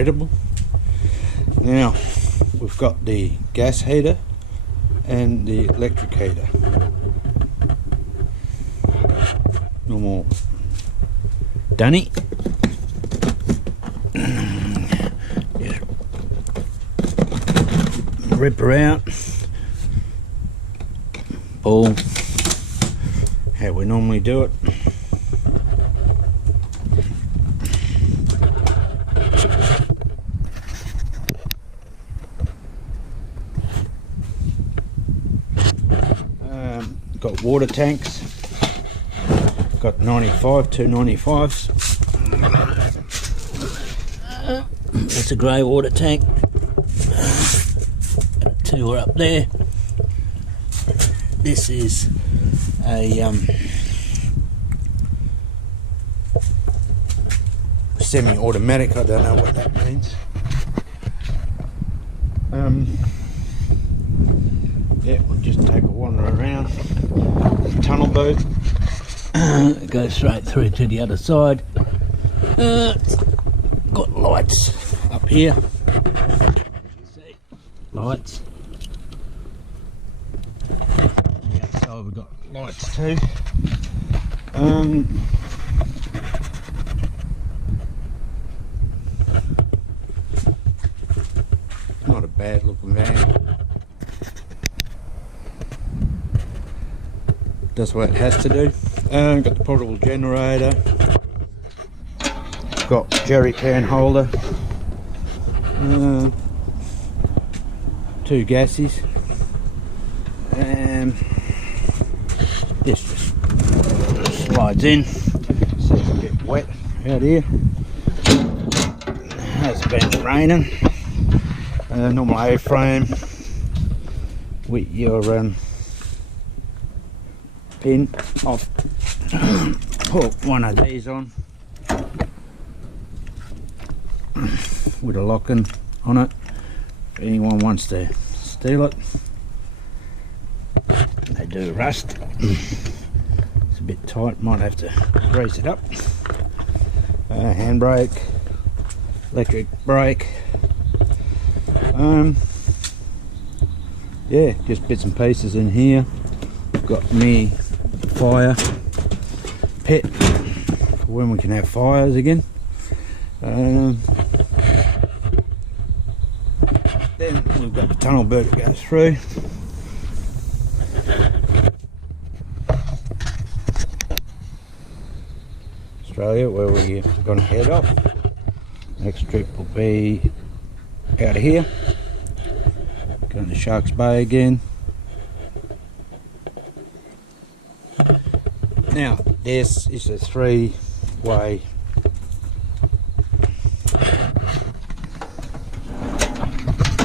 unforgettable. Now we've got the gas heater and the electric heater. Normal dunny. Just rip her out, pull, how we normally do it. Got water tanks, got 95, 295s. That's a grey water tank. Two are up there. This is a semi-automatic. I don't know what that means. Yeah, we'll just take a wander around the tunnel boat. It goes straight through to the other side. It's got lights up here. See, lights. On the outside we've got lights too. Not a bad looking van. Does what it has to do. Got the portable generator. Got jerry can holder. 2 gassies. And this just slides in. So it's a bit wet out here. It's been raining. Normal A-frame with your pin. I'll put one of these on with a locking on it if anyone wants to steal it. They do rust. It's a bit tight, might have to grease it up. Handbrake, electric brake. Yeah, just bits and pieces in here. Got me fire pit for when we can have fires again. Then we've got the tunnel boat that goes through. Australia, where we're going to head off. Next trip will be out of here, going to Sharks Bay again. Now this is a 3-way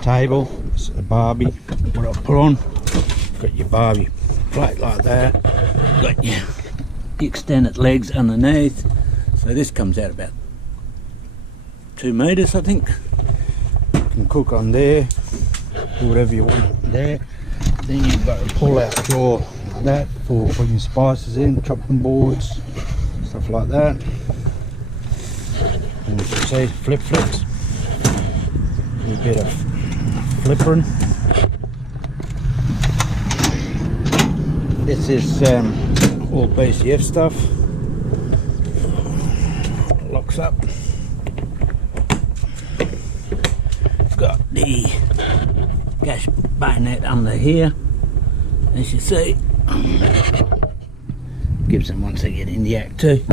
table. It's a barbie, what I put on. Got your barbie plate like that, got your extended legs underneath, so this comes out about 2 meters I think. You can cook on there, do whatever you want there. Then you've got to pull out your like that for putting spices in, chopping boards, stuff like that. And you can see flips, a bit of flippering. This is all BCF stuff. Locks up. Got the gas bayonet under here, as you see. Gibson wants to get in the act too.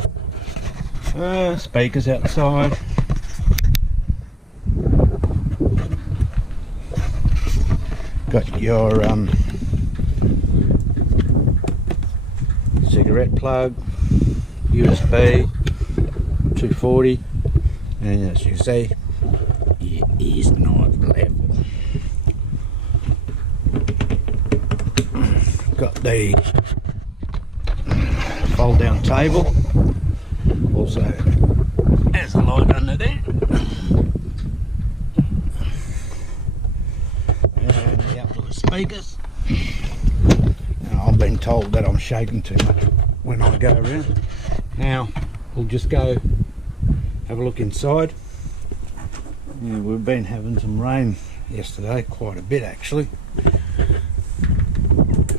Speakers outside. Got your cigarette plug, USB, 240, and as you see, it is not level. Got the fold down table, also has a light under there, and the outdoor speakers. Now, I've been told that I'm shaking too much when I go around. Now we'll just go have a look inside. Yeah, we've been having some rain yesterday, quite a bit actually.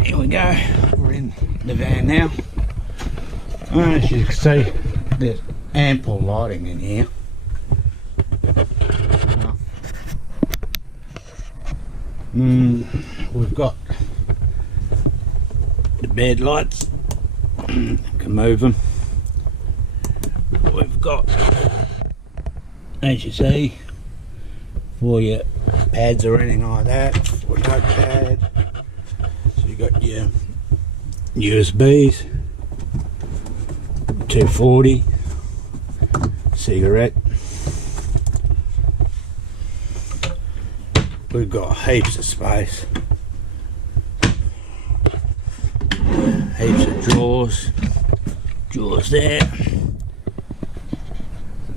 Here we go, we're in the van now. As you can see, there's ample lighting in here. We've got the bed lights, can move them. We've got, as you see, for your pads or anything like that, or notepad. So you've got your USBs, 240, cigarette. We've got heaps of space, heaps of drawers there.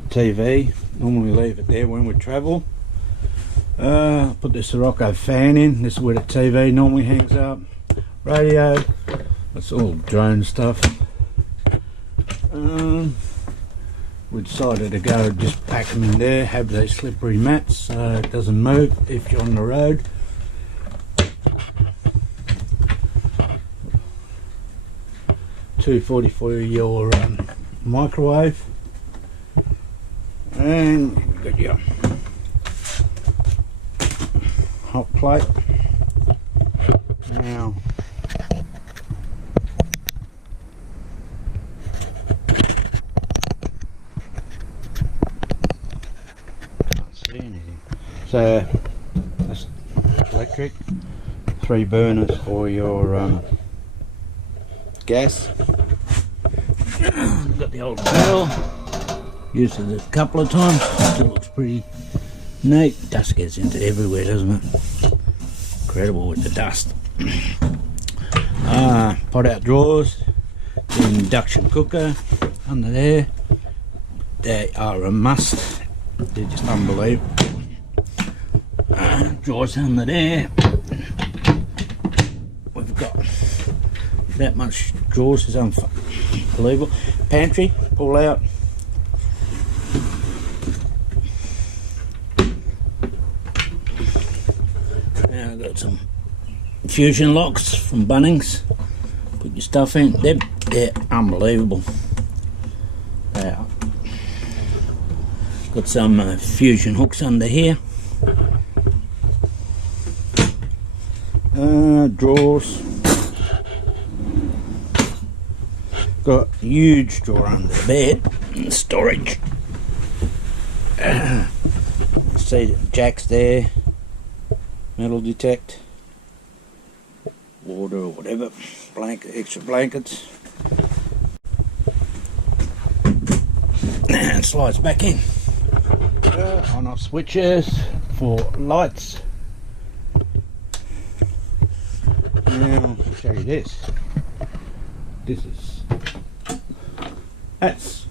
TV, normally leave it there when we travel. Put the Sirocco fan in, this is where the TV normally hangs up. Radio, that's all drone stuff. We decided to go just pack them in there, have these slippery mats so it doesn't move if you're on the road. $2.40 for your microwave, and you've got your hot plate. Now so that's electric, 3 burners for your gas. Got the old bell, used it a couple of times, still looks pretty neat. Dust gets into everywhere, doesn't it? Incredible with the dust. Pot out drawers, the induction cooker under there. They are a must, they're just unbelievable. Drawers under there. We've got that much drawers, is unbelievable. Pantry, pull out. Now I've got some fusion locks from Bunnings. Put your stuff in. They're unbelievable. They are. Got some fusion hooks under here. Drawers. Got a huge drawer under the bed. Storage. See the jacks there. Metal detect. Water or whatever. Extra blankets. And it slides back in. On off switches for lights. Now I'll show you this. That's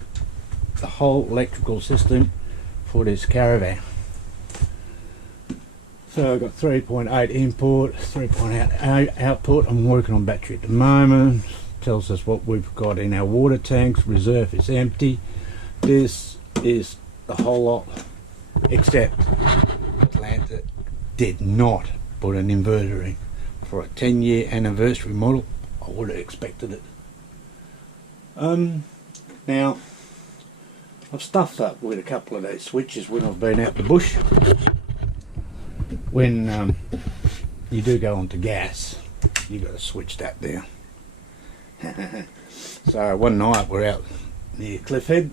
the whole electrical system for this Caravan. So I've got 3.8 input, 3.8 output. I'm working on battery at the moment. Tells us what we've got in our water tanks. Reserve is empty. This is the whole lot, except Atlanta did not put an inverter in. For a 10-year anniversary model, I would have expected it. Now, I've stuffed up with a couple of those switches when I've been out the bush. When you do go onto gas, you've got to switch that down. So one night we're out near Cliffhead.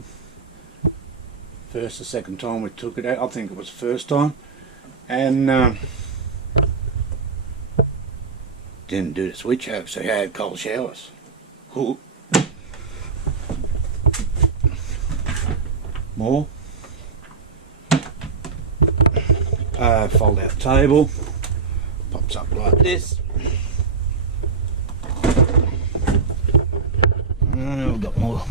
First or second time we took it out, I think it was the first time. And didn't do the switch over, so I had cold showers. Ooh. More. Fold out table. Pops up like this. We've got more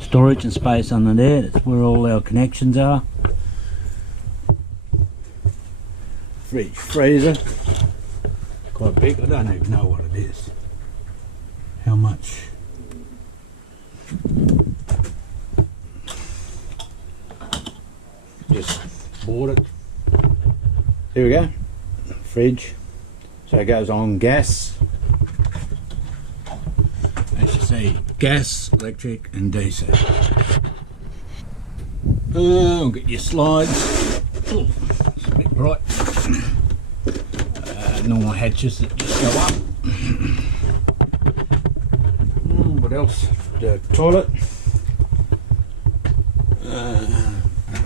storage and space under there. That's where all our connections are. Fridge, freezer. Quite big. I don't even know what it is. How much? Just water. Here we go, fridge. So it goes on gas. As you see, gas, electric and diesel. Get your slides. Oh, it's a bit bright. Normal hatches that just go up. What else? The toilet.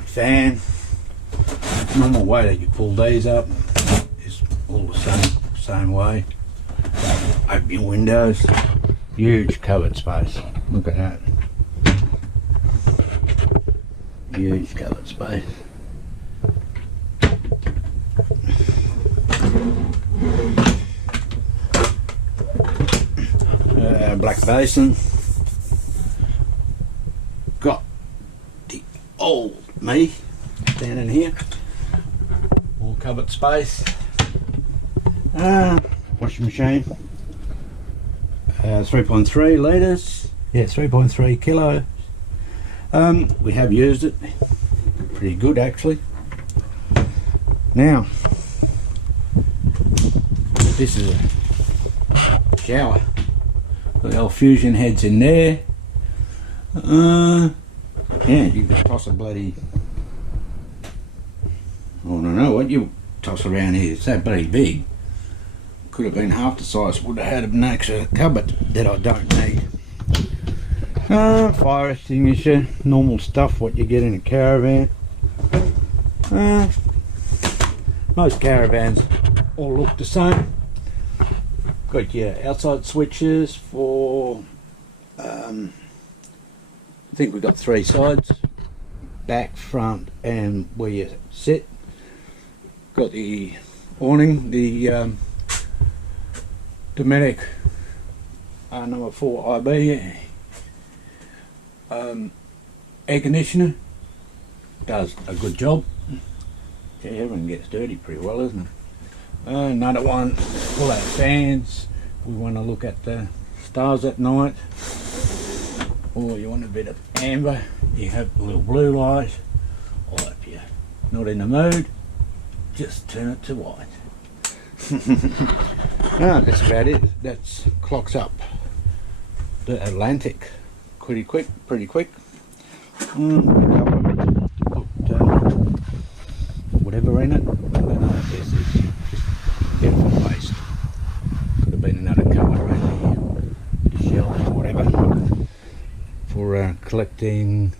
Fan. Normal way that you pull these up is all the same way. Open your windows. Huge cupboard space. Look at that. Huge cupboard space. Black basin. Got the old me down in here. More cupboard space. Washing machine. 3.3 litres. Yeah, 3.3 kilos. We have used it. Pretty good actually. Now, this is a shower. Got the old fusion heads in there. Yeah, you could toss a bloody, I don't know what you toss around here. It's that bloody big. Could have been half the size. Would have had an extra cupboard that I don't need. Fire extinguisher, normal stuff what you get in a caravan. Most caravans all look the same. Got your outside switches for, I think we've got 3 sides, back, front and where you sit. Got the awning, the Dometic number 4 IB air conditioner. Does a good job. Yeah, everyone gets dirty pretty well, isn't it? Another one, pull out fans. We want to look at the stars at night, or you want a bit of amber, you have a little blue light, or if you're not in the mood, just turn it to white. No, that's about it. That's clocks up the Atlantic pretty quick. Put whatever in it. I don't know if this is beautiful waste. Could have been another cupboard around here, the shelves or whatever, for collecting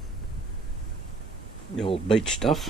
the old beach stuff.